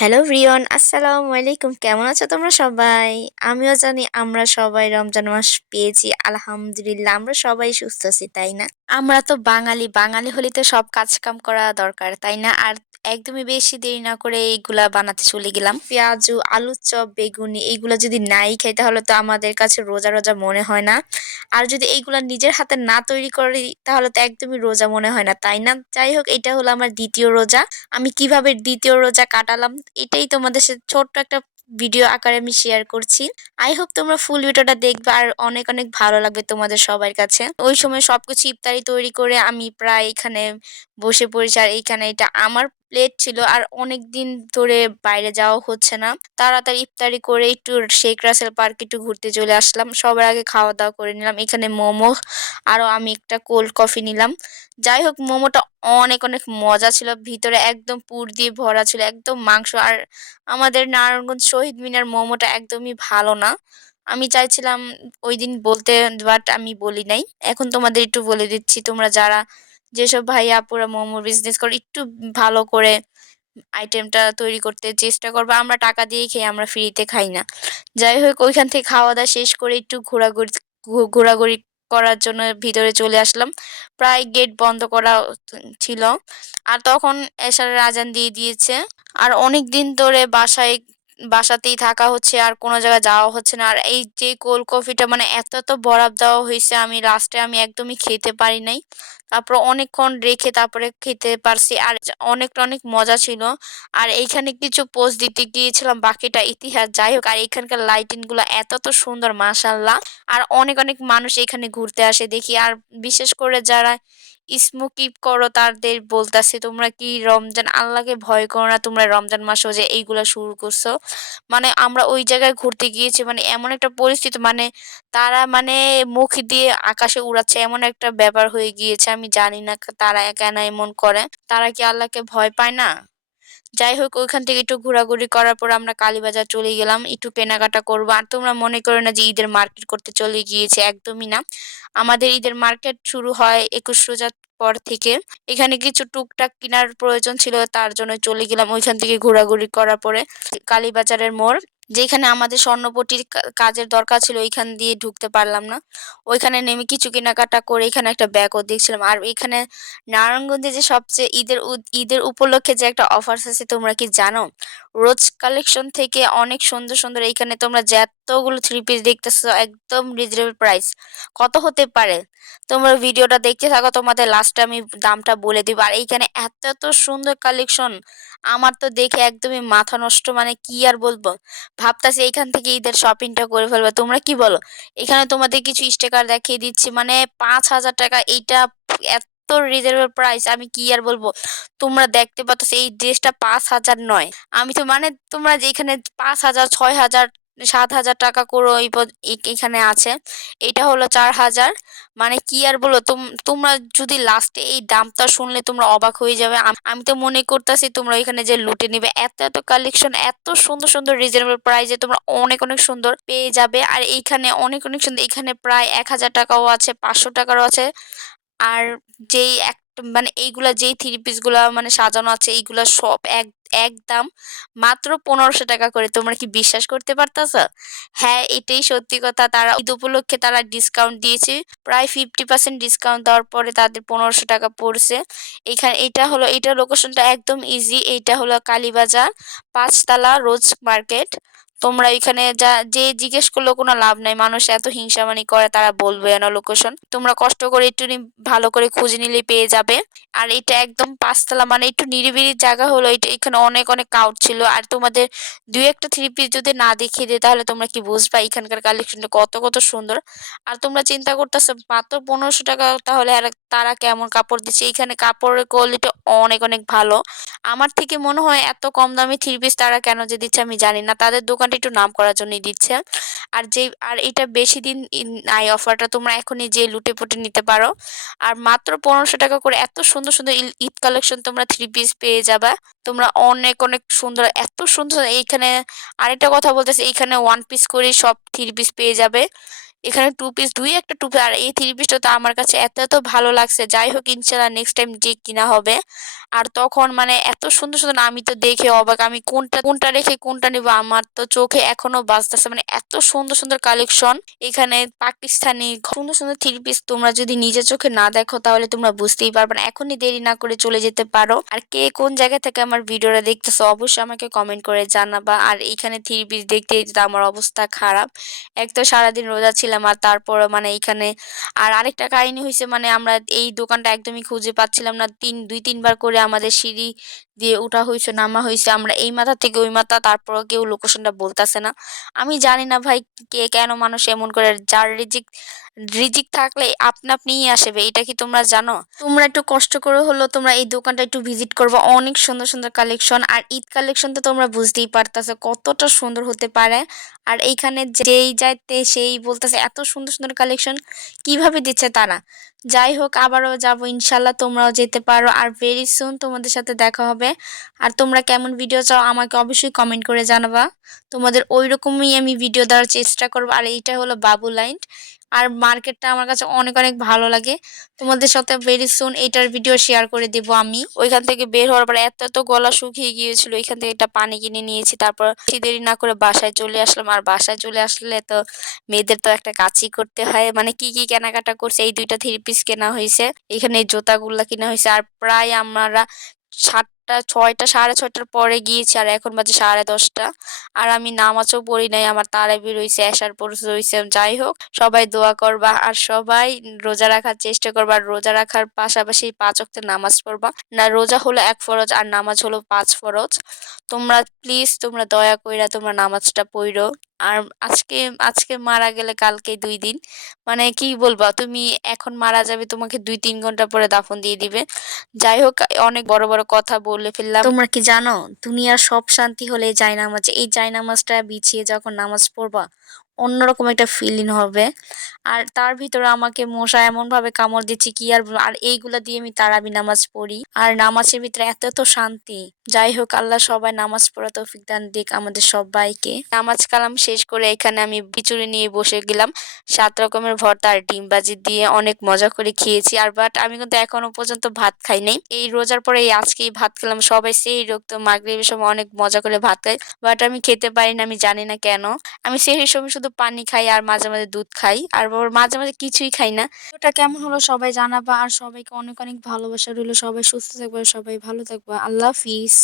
Hello রিয়ন, আসসালামু আলাইকুম। কেমন আছো তোমরা সবাই? আমিও জানি আমরা সবাই রমজান মাস পেয়েছি। আলহামদুলিল্লাহ আমরা সবাই সুস্থ আছি, তাই না? আমরা তো বাঙালি, বাঙালি হলে তো সব কাজ-কাম করা দরকার, তাই না? আর একদমই বেশি দেরি না করে এইগুলা বানাতে চলে গেলাম। পেঁয়াজু, আলুর চপ, বেগুনি এইগুলা যদি নাই খাই তাহলে তো আমাদের কাছে রোজা, রোজা মনে হয় না। আর যদি এইগুলা নিজের হাতে না তৈরি করি তাহলে তো একদমই রোজা মনে হয় না, তাই না? যাই হোক, এটা হলো আমার ২য় রোজা। আমি কিভাবে ২য় রোজা কাটালাম এটাই তোমাদের সাথে ছোট্ট একটা ভিডিও আকারে আমি শেয়ার করছি। আই হোপ তোমরা ফুল ভিডিওটা দেখবে আর অনেক অনেক ভালো লাগবে তোমাদের সবার কাছে। ওই সময় সবকিছু ইফতারি তৈরি করে আমি প্রায় এখানে বসে পড়েছি। আর এইখানে এটা আমার প্লেট ছিল আর অনেক দিন ধরে বাইরে যাওয়া হচ্ছে না। তাড়াতাড়ি ইফতারি করে একটু শেখ রাসেল পার্ক একটু ঘুরতে চলে আসলাম। সবার আগে খাওয়া দাওয়া করে নিলাম। এখানে মোমো আরো আমি একটা কোল্ড কফি নিলাম। যাই হোক, মোমোটা অনেক অনেক মজা ছিল। ভিতরে একদম পুর দিয়ে ভরা ছিল, একদম মাংস। আর আমাদের নারায়ণগঞ্জ শহীদ মিনার মোমোটা একদমই ভালো না। আমি চাইছিলাম ওইদিন বলতে, বাট আমি বলি নাই। এখন তোমাদের একটু বলে দিচ্ছি, তোমরা যারা যেসব ভাইয়া আপুরা মোমোর বিজনেস করে একটু ভালো করে আইটেমটা তৈরি করতে চেষ্টা করবো। আমরা টাকা দিয়ে খেয়ে, আমরা ফ্রিতে খাই না। যাই হোক, ওইখান থেকে খাওয়া দাওয়া শেষ করে একটু ঘোরাঘুরি করার জন্য ভিতরে চলে আসলাম। প্রায় গেট বন্ধ করা ছিল। আর তখন এশারের আজান দিয়ে দিয়েছে। আর অনেক দিন ধরে বাসাতেই থাকা হচ্ছে, আর কোনো জায়গায় যাওয়া হচ্ছে না। আর এই যে কোল্ড কফিটা মানে এত এত বরফ দেওয়া হয়েছে, আমি লাস্টে আমি একদমই খেতে পারি নাই। তারপর অনেকক্ষণ রেখে তারপরে খেতে পারছি। আর অনেক অনেক মজা ছিল। আর এইখানে কিছু পোস্ট দিতে গিয়েছিলাম, বাকিটা ইতিহাস। যাই হোক, আর এইখানকার লাইটিং গুলো এত তো সুন্দর, মাশাল্লাহ। আর অনেক অনেক মানুষ এখানে ঘুরতে আসে দেখি। আর বিশেষ করে যারা স্মোকি করো তাদের বলতাছি, তোমরা কি রমজান আল্লাহকে ভয় করো না? তোমরা রমজান মাসেও যে এইগুলা শুরু করছো। মানে আমরা ওই জায়গায় ঘুরতে গিয়েছি, মানে এমন একটা পরিস্থিতি, মানে তারা মানে মুখ দিয়ে আকাশে উড়াচ্ছে, এমন একটা ব্যাপার হয়ে গিয়েছে। আমি জানি না তারা কেন এমন করে। তারা কি আল্লাহকে ভয় পায় না? যাই হোক, ওইখান থেকে একটু ঘোরাঘুরি করার পর আমরা কালীবাজার চলে গেলাম একটু কেনাকাটা করবো। আর তোমরা মনে করো না যে ঈদের মার্কেট করতে চলে গিয়েছে, একদমই না। আমাদের ঈদের মার্কেট শুরু হয় ২১ রোজার পর থেকে। এখানে কিছু টুকটাক কেনার প্রয়োজন ছিল, তার জন্য চলে গেলাম। ওইখান থেকে ঘোরাঘুরি করার পরে কালীবাজারের মোড়, যেখানে আমাদের স্বর্ণপট্টির কাজের দরকার ছিল, ওইখান দিয়ে ঢুকতে পারলাম না। ওইখানে নেমে কিছু কেনাকাটা করে এখানে একটা ব্যাগও দেখছিলাম। আর এখানে নারায়ণগঞ্জে যে সবচেয়ে ঈদের উপলক্ষে যে একটা অফার্স আছে, তোমরা কি জানো? রোজ কালেকশন থেকে অনেক সুন্দর সুন্দর এইখানে তোমরা যতগুলো থ্রি পিস দেখতেছো একদম রিজনেবল প্রাইস। কত হতে পারে? তোমরা ভিডিওটা দেখতে থাকো, তোমাদের লাস্টে আমি দামটা বলে দিব। আর এইখানে এত এত সুন্দর কালেকশন, আমার তো দেখে একদমই মাথা নষ্ট, মানে কি আর বলবো। ভাবতাছি এইখান থেকে ঈদের শপিংটা করে ফেলবো, তোমরা কি বলো? এখানে তোমাদের কিছু স্টিকার দেখিয়ে দিচ্ছি, মানে ৫,০০০ টাকা এইটা, এত রিজনেবল প্রাইস, আমি কি আর বলবো। তোমরা দেখতে পাচ্ছ এই ড্রেসটা ৫,০০০ নয়। আমি তো মানে তোমরা যে এখানে ৫,০০০, ৬,০০০, ৭,০০০ টাকা করে এখানে আছে। এটা হলো ৪,০০০। মানে কি আর বলো, তোমরা যদি লাস্টে এই দামটা শুনলে তোমরা অবাক হয়ে যাবে। আমি তো মনে করতেছি তোমরা এখানে যে লুটে নিবে। এত এত কালেকশন, এত সুন্দর সুন্দর রিজনেবল প্রাইসে তোমরা অনেক অনেক সুন্দর পেয়ে যাবে। আর এইখানে অনেক অনেক সুন্দর, এখানে প্রায় ১,০০০ টাকাও আছে, ৫০০ টাকারও আছে। আর যেই এক মানে এইগুলা যেই থ্রি পিস গুলা মানে সাজানো আছে, এইগুলা সব এক দাম মাত্র ১৫০০ টাকা করে। তোমরা কি বিশ্বাস করতে পারতাছ? হ্যাঁ, এটাই সত্যি কথা। তারা ঈদ উপলক্ষে তারা ডিসকাউন্ট দিয়েছে। প্রায় 50% ডিসকাউন্ট দেওয়ার পরে তাদের ১৫০০ টাকা পড়ছে। এখানে এটা লোকেশনটা একদম ইজি। এইটা হলো কালীবাজার ৫ তলা রোজ মার্কেট। তোমরা এখানে যে জিজ্ঞেস করলেও কোনো লাভ নাই। মানুষ এত হিংসামানি করে, তারা বলবে না লোকেশন। তোমরা কষ্ট করে একটু ভালো করে খুঁজে নিলেই পেয়ে যাবে। আর এটা একদম ৫ তলা, মানে একটু নিরিবিলি জায়গা হলো এটা। এখানে অনেক অনেক কাউট ছিল। আর তোমাদের দুই একটা থ্রি পিস যদি না দেখিয়ে দিই তাহলে তোমরা কি বুঝবা এখানকার কালেকশনটা কত কত সুন্দর। আর তোমরা চিন্তা করতেছো মাত্র ১৫০০ টাকা, তাহলে আর তারা কেমন কাপড় দিচ্ছে। এখানে কাপড়ের কোয়ালিটি অনেক অনেক ভালো। আমার থেকে মনে হয় এত কম দামে থ্রি পিস তারা কেন যে দিচ্ছে আমি জানি না। তাদের দোকানটা একটু নাম করার জন্যই দিচ্ছে। আর এটা বেশি দিন নাই অফারটা, তোমরা এখনই যে লুটে পুটে নিতে পারো। আর মাত্র ১৫০০ টাকা করে এত সুন্দর সুন্দর ঈদ কালেকশন তোমরা থ্রি পিস পেয়ে যাবা। তোমরা অনেক অনেক সুন্দর, এত সুন্দর এইখানে। আরেকটা কথা বলতেছি, এইখানে ওয়ান পিস করে সব থ্রি পিস পেয়ে যাবে। এখানে 2 পিস ২ একটা 2 পিস আর এই 3 পিসটা তো আমার কাছে এত ভালো লাগছে। যাই হোক ইনশাআল্লাহ নেক্সট টাইম যে কিনা হবে। আর তখন মানে এত সুন্দর আমি তো দেখে অবাক। আমি কোনটা রেখে কোনটা নিবো আমার তো চোখে এখনো বাজতেছে। মানে এত সুন্দর কালেকশন। এখানে পাকিস্তানি সুন্দর 3 পিস তোমরা যদি নিজের চোখে না দেখো তাহলে তোমরা বুঝতেই পারবে না। এখনই দেরি না করে চলে যেতে পারো। আর কে কোন জায়গা থেকে আমার ভিডিওটা দেখতেছো অবশ্যই আমাকে কমেন্ট করে জানাবা। আর এইখানে 3 পিস দেখতেই তো আমার অবস্থা খারাপ। এক তো সারাদিন রোজা ছিলাম আর তারপরে মানে এইখানে আর আরেকটা কাহিনী হইছে মানে আমরা এই দোকানটা একদমই খুঁজে পাচ্ছিলাম না। ২-৩ বার করে আমাদের সিঁড়ি দিয়ে উঠা হইছে, নামা হইছে। আমরা এই মাথা থেকে ওই মাথা তারপরেও কেউ লোকেশনটা বলতেছে না। আমি জানি না ভাই কে কেন মানুষ এমন করে যার রিজিক থাকলে আপনিই আসবে। এটা কি তোমরা জানো? তোমরা একটু কষ্ট করে হলেও তোমরা এই দোকানটা একটু ভিজিট করবা। অনেক সুন্দর কালেকশন আর ঈদ কালেকশন তো তোমরা বুঝতেই পারতেছো কতটা সুন্দর হতে পারে। আর এইখানে যেই যাইতে সেই বলতেছে এত সুন্দর কালেকশন কিভাবে দিচ্ছে তারা। যাই হোক আবারও যাবো ইনশাল্লাহ তোমরাও যেতে পারো আর ভেরি সুন তোমাদের সাথে দেখা হবে। আর তোমরা কেমন ভিডিও চাও আমাকে অবশ্যই কমেন্ট করে জানাবা। তোমাদের ওইরকমই আমি ভিডিও দেওয়ার চেষ্টা করবো। আর এইটা হলো বাবু লাইন আর মার্কেটটা আমার কাছে অনেক ভালো লাগে। তোমাদের সাথে ভেরি সুন এইটার ভিডিও শেয়ার করে দিব আমি। ওইখান থেকে বের হওয়ার পর এত গলা শুকিয়ে গিয়েছিল ওইখান থেকে একটা পানি কিনে নিয়েছি। তারপর বেশি দেরি না করে বাসায় চলে আসলাম। আর বাসায় চলে আসলে তো মেয়েদের তো একটা কাজই করতে হয়। মানে কি কেনাকাটা করছে এই 2টা 3 পিস কেনা হয়েছে। এখানে এই জুতাগুলা কিনা হয়েছে। আর প্রায় আমরা 7টা 6টা 6:30টার পরে গিয়েছি আর এখন বাজে 10:30। আর আমি নামাজও পড়ি নাই। আমার তারাবি রইছে, এশার পড়তে রইছে। যাই হোক সবাই দোয়া করবা আর সবাই রোজা রাখার চেষ্টা করবা। আর রোজা রাখার পাশাপাশি 5 ওয়াক্তের নামাজ পড়বা। না রোজা হলো 1 ফরজ আর নামাজ হলো 5 ফরজ। তোমরা প্লিজ তোমরা দয়া কইরা তোমরা নামাজটা পইড়ো। আর আজকে আজকে মারা গেলে কালকে 2 দিন। মানে কি বলবা তুমি এখন মারা যাবে তোমাকে 2-3 ঘন্টা পরে দাফন দিয়ে দিবে। যাই হোক অনেক বড় কথা বলে ফেললাম। তোমরা কি জানো দুনিয়ার সব শান্তি হলে জায়নামাজ। এই জায়নামাজটা বিছিয়ে যখন নামাজ পড়বা অন্যরকম একটা ফিলিং হবে। আর তার ভিতরে আমাকে মশা এমন ভাবে কামড় দিচ্ছে কি আর বলবো। আর এইগুলা দিয়ে আমি তারাবি নামাজ পড়ি আর নামাজের ভিতরে এত শান্তি। যাই হোক আল্লাহ সবাই নামাজ পড়া তৌফিক দান দিক আমাদের সবাইকে। নামাজ কালাম শেষ করে এখানে আমি খিচুড়ি নিয়ে বসে গেলাম। 7 রকমের ভর্তা আর ডিম ভাজি দিয়ে অনেক মজা করে খেয়েছি। আর বাট আমি কিন্তু এখনো পর্যন্ত ভাত খাই নাই। এই রোজার পরে এই আজকেই ভাত খেলাম। সবাই সেই রক্ত মাগরিবের সময় অনেক মজা করে ভাত খায়। বাট আমি খেতে পারি না, আমি জানি না কেন। আমি সেহরির সময় শুধু পানি খাই আর মাঝে দুধ খাই। আর মাঝে কিছুই খাই না। ওটা কেমন হলো সবাই জানাবা। আর সবাইকে অনেক ভালোবাসা রইলো। সবাই সুস্থ থাকবা, সবাই ভালো থাকবা। আল্লাহ হাফিজ।